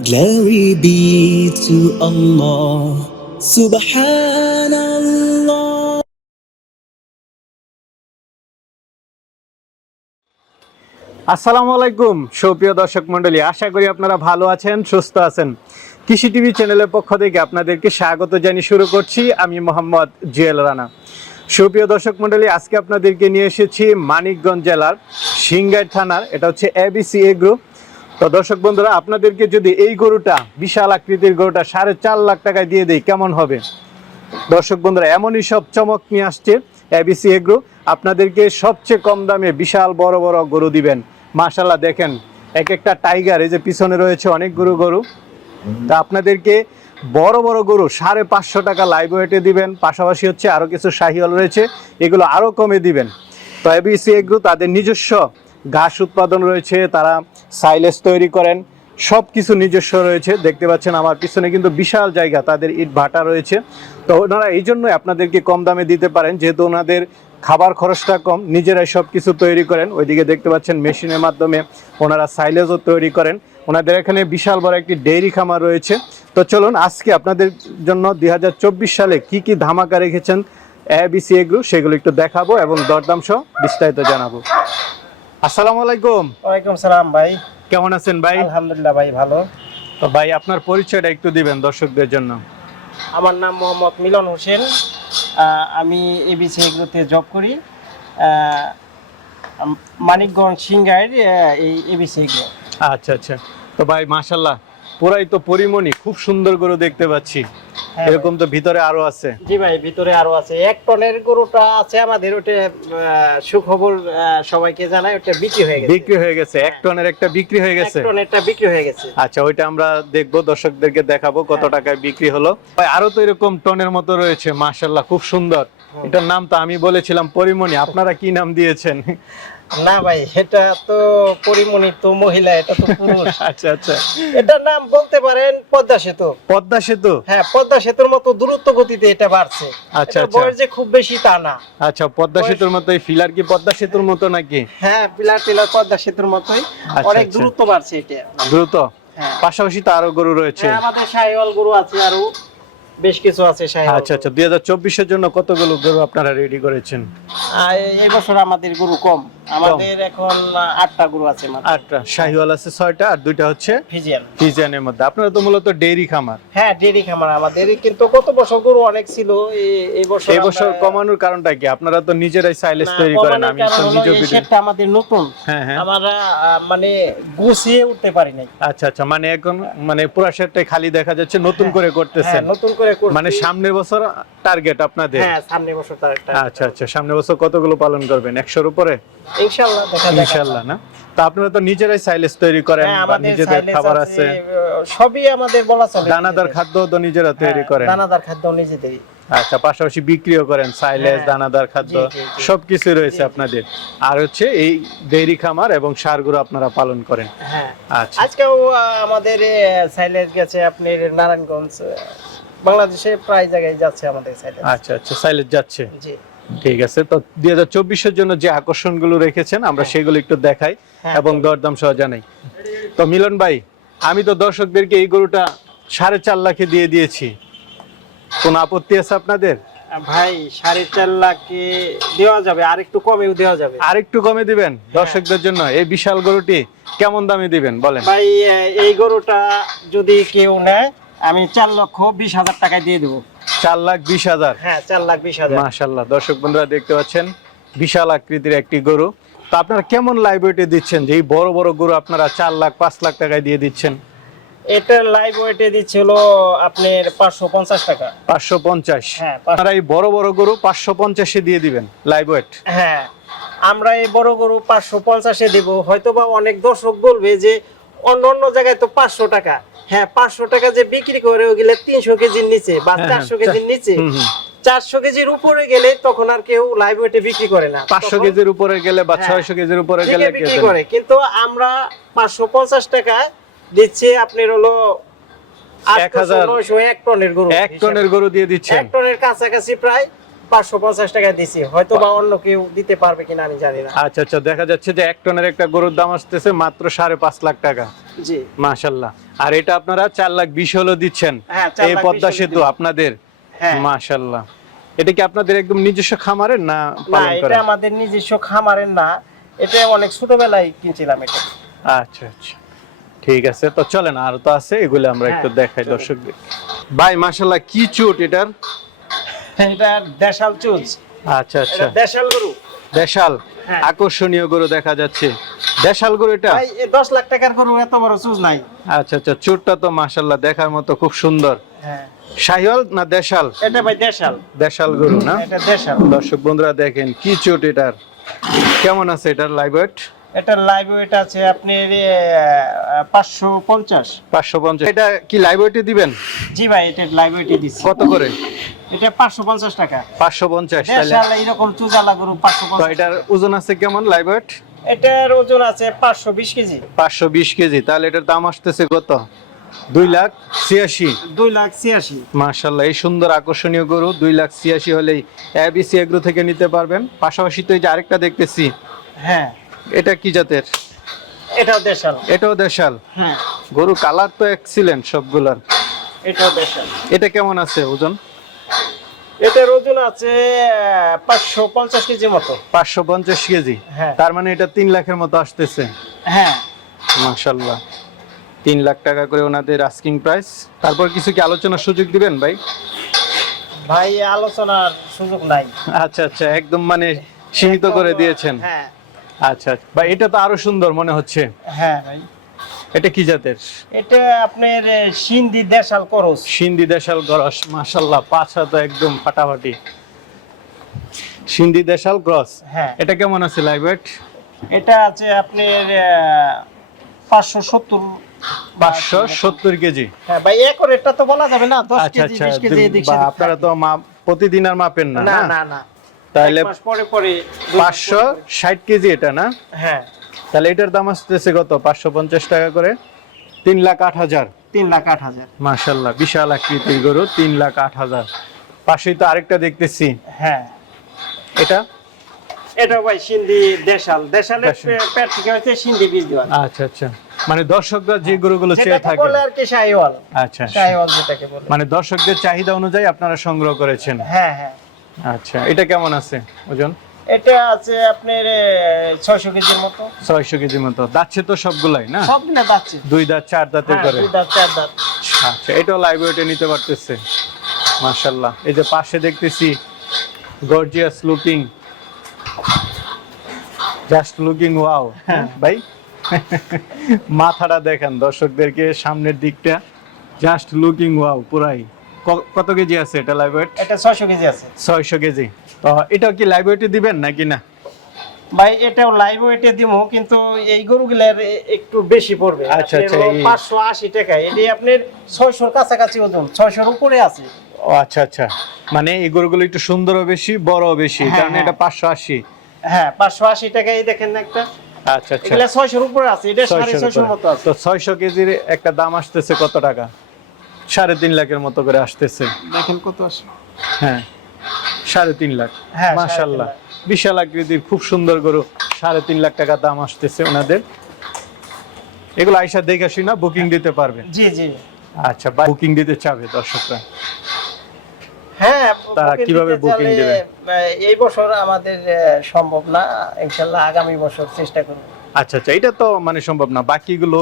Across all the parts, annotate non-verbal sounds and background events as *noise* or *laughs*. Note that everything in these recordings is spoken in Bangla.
glory be to Allah. Subhanallah. আসসালামু আলাইকুম, সুপ্রিয় দর্শক মণ্ডলী। আশা করি আপনারা ভালো আছেন, সুস্থ আছেন। কৃষি টিভি চ্যানেলের পক্ষ থেকে আপনাদেরকে স্বাগত জানিয়ে শুরু করছি। আমি মোহাম্মদ জুয়েল রানা। সুপ্রিয় দর্শক মন্ডলী আজকে আপনাদেরকে নিয়ে এসেছি মানিকগঞ্জ জেলার সিংগাই থানার, এটা হচ্ছে এবিসি এ গ্রুপ তো দর্শক বন্ধুরা, আপনাদেরকে যদি এই গরুটা, বিশাল আকৃতির গরুটা সাড়ে চার লাখ টাকায় দিয়ে দেয় কেমন হবে? দর্শক বন্ধুরা, এমনই সব চমক নিয়ে আসছে এবিসি এগ্রো। আপনাদেরকে সবচেয়ে কম দামে বিশাল বড় বড় গরু দিবেন। মাশাল্লাহ দেখেন, এক একটা টাইগার, এই যে পিছনে রয়েছে অনেক গরু গরু। তা আপনাদেরকে বড় বড় গরু সাড়ে পাঁচশো টাকা লাইভ ওয়েটে দিবেন, পাশাপাশি হচ্ছে আরও কিছু শাহিওয়াল রয়েছে, এগুলো আরও কমে দিবেন। তো এবিসি এগ্রো, তাদের নিজস্ব ঘাস উৎপাদন রয়েছে, তারা সাইলেজ তৈরি করেন। সব কিছু নিজস্ব রয়েছে, দেখতে পাচ্ছেন আমার পিছনে কিন্তু বিশাল জায়গা, তাদের ইট ভাটা রয়েছে। তো ওনারা এই জন্যই আপনাদেরকে কম দামে দিতে পারেন, যেহেতু ওনাদের খাবার খরচটা কম, নিজেরাই সব কিছু তৈরি করেন। ওইদিকে দেখতে পাচ্ছেন মেশিনের মাধ্যমে ওনারা সাইলেজও তৈরি করেন। ওনাদের এখানে বিশাল বড় একটি ডেইরি খামার রয়েছে। তো চলুন, আজকে আপনাদের জন্য দুই হাজার চব্বিশ সালে কি কি ধামাকা রেখেছেন এবিসি এগ্রু সেগুলো একটু দেখাবো এবং দরদাম সহ বিস্তারিত জানাব। আসসালামু আলাইকুম। ওয়ালাইকুম সালাম ভাই। কেমন আছেন ভাই? আলহামদুলিল্লাহ ভাই ভালো। তো ভাই আপনার পরিচয়টা একটু দিবেন দর্শকদের জন্য। আমার নাম মোহাম্মদ মিলন হোসেন। আমি এবিসি এগ্রোতে জব করি। মানিকগঞ্জ সিংগাইর এই এবিসি এগ্রো। আচ্ছা আচ্ছা। তো ভাই মাশাল্লাহ পুরাই তো পরিমণি খুব সুন্দর গরু দেখতে পাচ্ছি। এরকম তো ভিতরে আরও আছে। জি ভাই ভিতরে আরও আছে। এক টনের গরুটা আছে আমাদের ওটা সুখবর সবাইকে জানাই ওটা বিক্রি হয়ে গেছে। বিক্রি হয়ে গেছে। এক টনের একটা বিক্রি হয়ে গেছে। এক গেছে টনেরটা বিক্রি হয়ে গেছে। আচ্ছা ওইটা আমরা দেখব দর্শকদেরকে দেখাবো কত হ্যাঁ। টাকায় বিক্রি হলো। ভাই আরও তো এরকম টনের মতো রয়েছে মাশাল্লাহ খুব সুন্দর। এটার নাম তো আমি বলেছিলাম পরিমণি। আপনারা কি নাম দিয়েছেন? না ভাই এটা তো পরিমণি তো মহিলা এটা তো পুরুষ। *laughs* আচ্ছা আচ্ছা। এটার নাম বলতে পারেন পদ্মা সেতু। পদ্মা সেতু? হ্যাঁ পদ্মা সেতুর মতো দ্রুত গতিতে এটা বাড়ছে। আচ্ছা, আচ্ছা। বয়স যে খুব বেশি তা না। আচ্ছা পদ্মা সেতুর মতো এই ফিলার কি পদ্মা সেতুর মতো নাকি? হ্যাঁ পিলার টিলার পদ্মা সেতুর মতোই। আচ্ছা, অনেক আচ্ছা। দ্রুত বাড়ছে এটা। দ্রুত? হ্যাঁ। পাশাপাশি তো আরও গরু রয়েছে। হ্যাঁ, আমাদের শাহিওয়াল গরু আছে আরও। বেশ কিছু আছে আচ্ছা আচ্ছা। দুই হাজার চব্বিশের জন্য কতগুলো গরু আপনারা রেডি করেছেন? এই বছর আমাদের গরু কম। আমাদের এখন আটটা গরু আছে আটটা। শাহিওয়াল আছে ছয়টা আর দুইটা হচ্ছে ফিজিয়ান। ফিজিয়ানের মধ্যে। আপনারা তো মূলত ডেইরি খামার। হ্যাঁ খামার আমাদের। কিন্তু গত বছর গরু অনেক ছিল এই- বছর এই বছর কমানোর কারণটা কি? আপনারা তো নিজেরাই সাইলেজ তৈরি করেন আমি তো নিজেও আমাদের নতুন। হ্যাঁ হ্যাঁ। আমরা মানে গুছিয়ে উঠতে পারি নাই। আচ্ছা আচ্ছা মানে এখন মানে পুরো শেডটাই খালি দেখা যাচ্ছে নতুন করে হ্যাঁ করতেছেন নতুন করে। মানে সামনের বছর টার্গেট আপনাদের? হ্যাঁ সামনে বছর একটা আচ্ছা আচ্ছা সামনের বছর কতগুলো পালন করবেন? একশোর উপরে? ইনশাআল্লাহ দেখা ইনশাল্লাহ না? তা আপনারা তো নিজেরাই সাইলেজ তৈরি করেন হ্যাঁ, বা নিজেদের খাবার আছে সবই আমাদের বলা চলে দানাদার খাদ্য তো নিজেরা তৈরি হ্যাঁ, করেন। দানাদার খাদ্য নিজেদেরই। আচ্ছা পাশাপাশি বিক্রিও করেন সাইলেজ হ্যাঁ। দানাদার খাদ্য। সবকিছু রয়েছে। আপনাদের। আর হচ্ছে এই ডেইরি খামার এবং সারগুলো আপনারা পালন করেন। হ্যাঁ। আচ্ছা। আজকেও আমাদের সাইলেজ গেছে আপনার নারায়ণগঞ্জ বাংলাদেশে প্রায় জায়গায় যাচ্ছে আমাদের সাইলেজ আচ্ছা আচ্ছা সাইলেজ যাচ্ছে। জি। ঠিক আছে তো দুই হাজার চব্বিশের জন্য যে আকর্ষণগুলো রেখেছেন আমরা সেগুলো একটু দেখাই হ্যাঁ। এবং দরদাম সহ জানাই। তো মিলন ভাই আমি তো দর্শকদেরকে এই গরুটা সাড়ে চার লাখে দিয়ে দিয়েছি। কোনো আপত্তি আছে আপনাদের? ভাই সাড়ে চার লাখে দেওয়া যাবে আর একটু কমেও দেওয়া যাবে। আর একটু কমে দিবেন দর্শকদের জন্য? এই বিশাল গরুটি কেমন দামে দিবেন বলেন। ভাই এই গরুটা যদি কেউ নেয় আমি চার লক্ষ বিশ হাজার টাকায় দিয়ে দেবো। চার লাখ বিশ হাজার। হ্যাঁ চার লাখ বিশ হাজার। মাশাল্লাহ দর্শক বন্ধুরা দেখতে পাচ্ছেন বিশাল আকৃতির একটি গরু। তো আপনারা কেমন লাইব্রেরিটি দিচ্ছেন? যে এই বড় বড় গরু আপনারা চার লাখ পাঁচ লাখ টাকায় দিয়ে দিচ্ছেন। এটার লাইভ ওয়েটে দিচ্ছিল আপনার পাঁচশো পঞ্চাশ টাকা। পাঁচশো পঞ্চাশ। হ্যাঁ, আপনারা এই বড় বড় গরু পাঁচশো পঞ্চাশে দিয়ে দিবেন লাইভ ওয়েট হ্যাঁ আমরা এই বড় গরু পাঁচশো পঞ্চাশে দেব। হয়তো বা অনেক দর্শক বলবে যে অন্য অন্য জায়গায় তো পাঁচশো টাকা। হ্যাঁ পাঁচশো টাকা যে বিক্রি করে ওগুলো তিনশো কেজির নিচে বা হ্যাঁ, চারশো হ্যাঁ, কেজির নিচে। চারশো কেজির উপরে গেলে তখন আর কেউ লাইভ ওয়েটে বিক্রি করে না পাঁচশো কেজির উপরে গেলে বা হ্যাঁ। ছয়শো কেজির উপরে গেলে বিক্রি করে কিন্তু আমরা পাঁচশো পঞ্চাশ টাকায় দিচ্ছি আপনার হলো এক হাজার- এক টনের গরু এক টনের গরু দিয়ে দিচ্ছেন এক টনের কাছাকাছি প্রায় পাঁচশো পঞ্চাশ টাকা দিছি। হয়তো বা অন্য কেউ দিতে পারবে কিনা আমি জানি না। আচ্ছা আচ্ছা দেখা যাচ্ছে যে এক টনের একটা গরুর দাম আসতেছে মাত্র সাড়ে পাঁচ লাখ টাকা। জি। মাশাল্লাহ। আর এটা আপনারা চার লাখ বিশ হলো দিচ্ছেন। হ্যাঁ, এই পদ্মা সেতু আপনাদের। হ্যাঁ। মাশাল্লাহ। এটা কি আপনাদের একদম নিজস্ব খামারের না না পালন এটা আমাদের নিজস্ব খামারের না। এটা অনেক ছোটবেলায় কিনছিলাম এটা। আচ্ছা আচ্ছা। ঠিক আছে তো চলেন আর তো আছে এগুলো আমরা একটু হ্যাঁ, দেখাই দর্শকদের। ভাই মাশাল্লাহ কি চুট এটার? এটা দেশাল চুজ। আচ্ছা আচ্ছা। দেশাল গরু। দেশাল হ্যাঁ। আকর্ষণীয় গরু দেখা যাচ্ছে। দেশাল গরু এটা? দশ লাখ টাকার গরু এত বড় চুজ নাই। আচ্ছা আচ্ছা চুটটা তো মাশাল্লাহ দেখার মতো খুব সুন্দর। হ্যাঁ। শাহিওয়াল না দেশাল? এটা ভাই দেশাল। দেশাল গরু না? এটা দেশাল। দর্শক বন্ধুরা দেখেন কি চোট এটার। কেমন আছে এটার লাইভ ওয়েট এটা লাইভ ওয়েট আছে আপনার পাঁচশো পঞ্চাশ। পাঁচশো পঞ্চাশ। এটা কি লাইভ ওয়েটে দিবেন? জি ভাই এটা লাইভ ওয়েটে দিচ্ছি কত করে? এটা পাঁচশো পঞ্চাশ টাকা। পাঁচশো পঞ্চাশ এইরকম চুজালা গরু পাঁচশো তো এটার ওজন আছে কেমন লাইভ ওয়েট এটার ওজন আছে পাঁচশো বিশ কেজি। পাঁচশো বিশ কেজি তাহলে এটার দাম আসতেছে কত? দুই লাখ ছিয়াশি। দুই লাখ ছিয়াশি। মার্শাল্লাহ এই সুন্দর আকর্ষণীয় গরু দুই লাখ ছিয়াশি হলেই এবিসি এগ্রো থেকে নিতে পারবেন। পাশাপাশি তো এই যে আরেকটা দেখতেছি। হ্যাঁ। এটা কি জাতের? এটাও দেশাল। এটাও দেশাল। হ্যাঁ। গরু কালার তো এক্সিলেন্ট সবগুলার। এটাও দেশাল। এটা কেমন আছে ওজন? এটার ওজন আছে পাঁচশো পঞ্চাশ কেজি মতো। পাঁচশো পঞ্চাশ কেজি? হ্যাঁ। তার মানে এটা তিন লাখের মতো আসতেছে। হ্যাঁ। মাশাল্লাহ তিন লাখ টাকা করে ওনাদের আস্কিং প্রাইস তারপর কিছু কি আলোচনার সুযোগ দিবেন ভাই? ভাই আলোচনার সুযোগ নাই। আচ্ছা আচ্ছা। একদম মানে সীমিত করে দিয়েছেন। হ্যাঁ। আচ্ছা আচ্ছা। ভাই এটা তো আরও সুন্দর মনে হচ্ছে। হ্যাঁ ভাই। এটা কি জাতের? এটা আপনার সিন্ধি দেশাল করস। সিন্ধি দেশাল গ্রস মাশাল্লাহ পাছা তো একদম ফাটাফাটি। সিন্ধি দেশাল গ্রস? হ্যাঁ। এটা কেমন আছে লাইভ ওয়েট? এটা আছে আপনার পাঁচশো সত্তর পাঁচশো সত্তর কেজি। হ্যাঁ ভাই একর এটা তো বলা যাবে না দশ আচ্ছা কেজি আচ্ছা বিশ কেজি আপনারা তো প্রতিদিন আর মাপেন না? না না। তাহলে পরে পরে পাঁচশো। ষাট কেজি এটা না? হ্যাঁ। তাহলে এটার দাম আসতেছে কত? পাঁচশো পঞ্চাশ টাকা করে। তিন লাখ আট হাজার। তিন লাখ আট হাজার। মাশাল্লাহ বিশাল আকৃতির গরু তিন লাখ আট হাজার। পাশেই তো আরেকটা দেখতেছি। হ্যাঁ। এটা? এটা ভাই সিন্ধি দেশাল। দেশালের। পেট থেকে হচ্ছে সিন্ধি বীজ দেওয়া। আচ্ছা আচ্ছা। মানে দর্শকরা যে গরুগুলো চেয়ে থাকে। বলে আর কি শাহিওয়াল। আচ্ছা। শাহিওয়াল যেটাকে বলে। মানে দর্শকদের চাহিদা অনুযায়ী আপনারা সংগ্রহ করেছেন। হ্যাঁ হ্যাঁ। আচ্ছা এটা কেমন আছে ওজন? এটা আছে আপনার ছয়শো কেজির মতো। ছয়শো কেজি মতো। দাচ্ছে তো সবগুলাই না? সব মিলে যাচ্ছে দুই দাঁত চার দাঁতের হ্যাঁ, করে। দুই দাঁত, চার দাঁত। আচ্ছা এটাও লাইভ ওয়েটে নিতে পারতেছে। মাশাল্লাহ এই যে পাশে দেখতেছি gorgeous looking just looking wow ভাই মাথাটা দেখেন দর্শকদেরকে সামনের দিকটা। জাস্ট লুকিং ওয়াও পুরাই। কত কেজি আছে এটা লাইভ ওয়েট এটা ছয়শো কেজি আছে। ছয়শো কেজি। তো এটাও কি লাইভ ওয়েটে দিবেন নাকি না? ভাই এটাও লাইভ ওয়েটে দিব কিন্তু এই গরুগুলার একটু বেশি পড়বে। আচ্ছা, আচ্ছা, এই- পাঁচশো আশি টাকা। এটি আপনার ছয়শোর কাছাকাছি ওজন ছয়শোর উপরে আছে। ও আচ্ছা আচ্ছা। মানে এই গরুগুলো একটু সুন্দরও বেশি বড়ও বেশি হ্যাঁ, কারণ। এটা পাঁচশো আশি। হ্যাঁ পাঁচশো আশি টাকা এই দেখেন একটা। আচ্ছা আচ্ছা। এগুলা ছয়শোর উপরে আছে এটা সাড়ে ছয়শোর ছয়শোর মতো আছে। তো ছয়শো কেজির একটা দাম আসতেছে কত টাকা? সাড়ে তিন লাখের মতো করে আসতেছে। দেখেন কত আছে হ্যাঁ সাড়ে তিন লাখ। হ্যাঁ, মাশাল্লাহ বিশাল আকৃতির খুব সুন্দর গরু সাড়ে তিন লাখ টাকা দাম আসতেছে ওনাদের। এগুলো আইসা দেখে আসি না বুকিং দিতে পারবেন জি জি। আচ্ছা বুকিং দিতে চাবে দর্শকরা। হ্যাঁ তারা কীভাবে বুকিং দেবে? এই বছর আমাদের সম্ভব না। ইনশাআল্লাহ আগামী বছর চেষ্টা করব। আচ্ছা আচ্ছা এটা তো মানে সম্ভব না। বাকিগুলো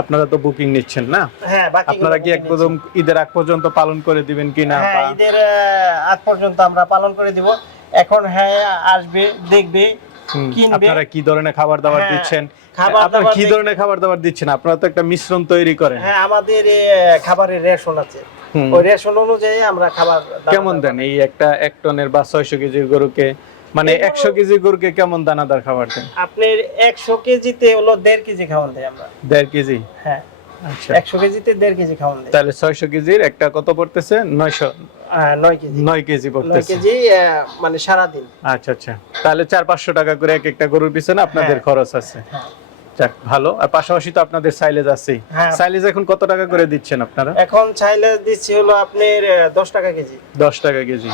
আপনারা তো বুকিং নিচ্ছেন না? হ্যাঁ আপনারা কি একদম ঈদের আগ পর্যন্ত পালন করে দিবেন কিনা হ্যাঁ ঈদের আগ পর্যন্ত আমরা পালন করে দিব। এখন হ্যাঁ আসবে দেখবে আপনারা কি ধরনের খাবার দাবার হ্যাঁ, দিচ্ছেন? আপনারা কি ধরনের খাবার দাবার দিচ্ছেন? আপনারা তো একটা মিশ্রণ তৈরি করেন। হ্যাঁ আমাদের খাবারের রেশন আছে। ওই রেশন অনুযায়ী আমরা খাবার কেমন দেন এই একটা এক টনের বা ছয়শো কেজির গরুকে মানে একশো কেজি গরুকে কেমন দানাদার খাবার দেন? আপনার একশো কেজিতে হলো দেড় কেজি খাওয়ান দেয় আমরা। দেড় কেজি? হ্যাঁ। আচ্ছা। একশো কেজিতে দেড় কেজি খাওয়ান দেয়। তাহলে ছয়শো কেজির একটা কত পড়তেছে? নয়শো। নয় কেজি। নয় কেজি পড়তেছে। কেজি মানে সারাদিন। আচ্ছা আচ্ছা। তাহলে চার পাঁচশো টাকা করে এক একটা গরুর পিছনে আপনাদের হ্যাঁ। খরচ আছে। হ্যাঁ। যাক ভালো। আর পাশাপাশি তো আপনাদের সাইলেজ হ্যাঁ। সাইলেজ এখন কত টাকা করে দিচ্ছেন আপনারা? এখন চাইলে দিচ্ছি হলো আপনার দশ টাকা কেজি। দশ টাকা কেজি।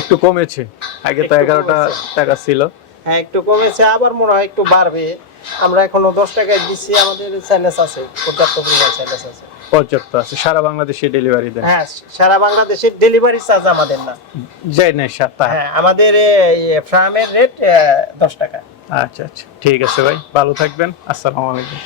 একটু কমেছে। আগে তো এগারোটা টাকা ছিল। হ্যাঁ একটু কমেছে আবার মনে হয় একটু বাড়বে। আমরা এখনও দশ টাকায় দিচ্ছি আমাদের চ্যালেঞ্জ আছে পর্যাপ্ত পরিমাণ চ্যালেঞ্জ আছে। পর্যাপ্ত আছে সারা বাংলাদেশে ডেলিভারি দেন হ্যাঁ সারা বাংলাদেশের ডেলিভারি চার্জ আমাদের না। যাই নাই সাতটা হ্যাঁ আমাদের ফার্মের রেট দশ টাকা। আচ্ছা আচ্ছা ঠিক আছে ভাই ভালো থাকবেন আসসালামু আলাইকুম।